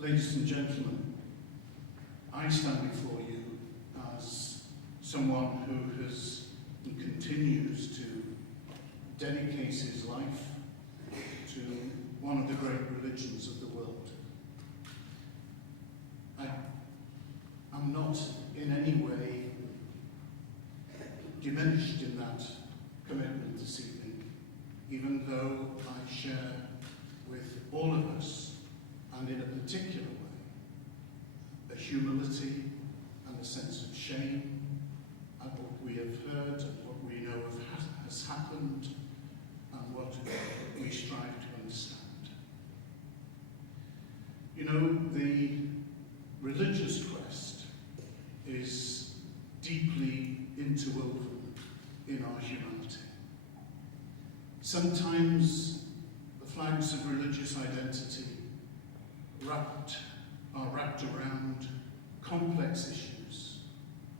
Ladies and gentlemen, I stand before you as someone who has and continues to dedicate his life to one of the great religions of the world. I'm not in any way diminished in that commitment this evening, even though I share with all of us, and in a particular way, a humility and a sense of shame at what we have heard and what we know has happened and what we strive to understand. You know, the religious quest is deeply interwoven in our humanity. Sometimes the flags of religious identity are wrapped around complex issues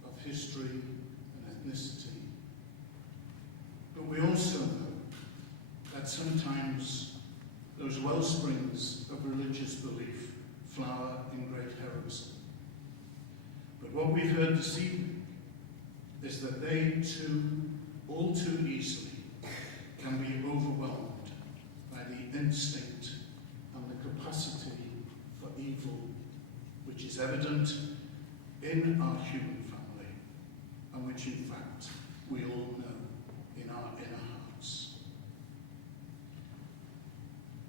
of history and ethnicity. But we also know that sometimes those well springs of religious belief flower in great heroism. But what we've heard this evening is that they too, all too easily, can be overwhelmed by the instinct and the capacity for evil, which is evident in our human family, and which in fact we all know in our inner hearts.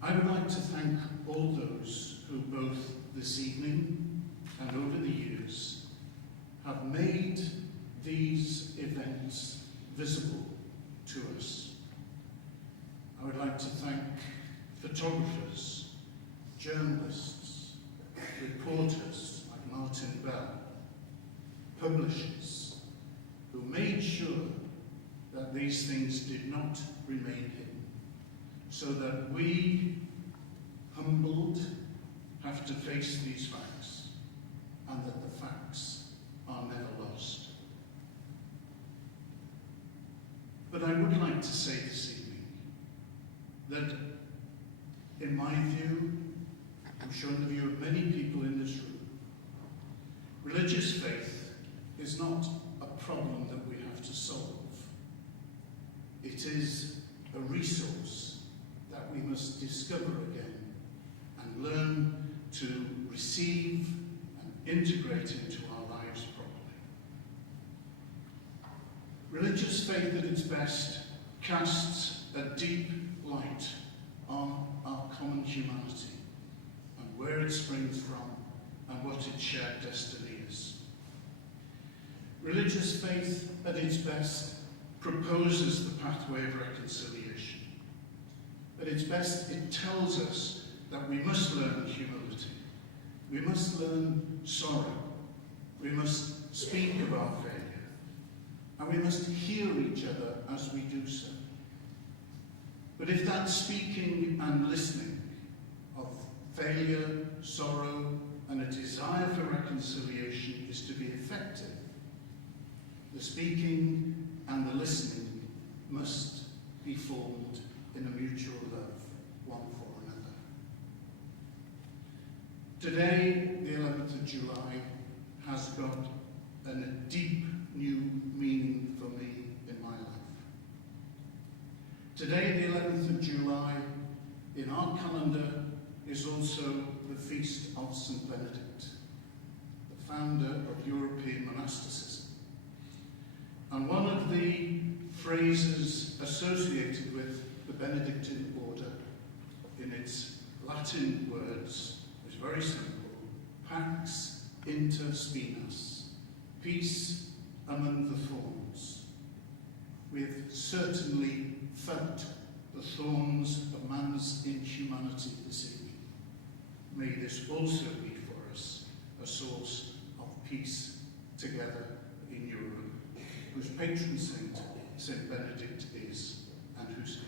I would like to thank all those who both this evening and over the years have made these events visible to us. I would like to thank photographers, journalists, reporters like Martin Bell, publishers, who made sure that these things did not remain hidden, so that we, humbled, have to face these facts, and that the facts are never lost. But I would like to say this evening that, in my view, I'm sure in the view of many people in this room, religious faith is not a problem that we have to solve. It is a resource that we must discover again and learn to receive and integrate into our lives properly. Religious faith at its best casts a deep light on our common humanity and where it springs from and what its shared destiny is. Religious faith at its best proposes the pathway of reconciliation. At its best, it tells us that we must learn humility, we must learn sorrow, we must speak of our failure, and we must hear each other as we do so. But if that speaking and listening of failure, sorrow, and a desire for reconciliation is to be effective, the speaking and the listening must be formed in a mutual love, one for another. Today, the 11th of July, has got a deep new meaning for me in my life. Today, the 11th of July, in our calendar, is also the feast of St. Benedict, the founder of European monasticism. And one of the phrases associated with the Benedictine order in its Latin words is very simple: pax inter spinas, peace among the thorns. We have certainly felt the thorns of man's inhumanity this evening. May this also be for us a source of peace together in Europe, whose patron saint, St. Benedict is, and whose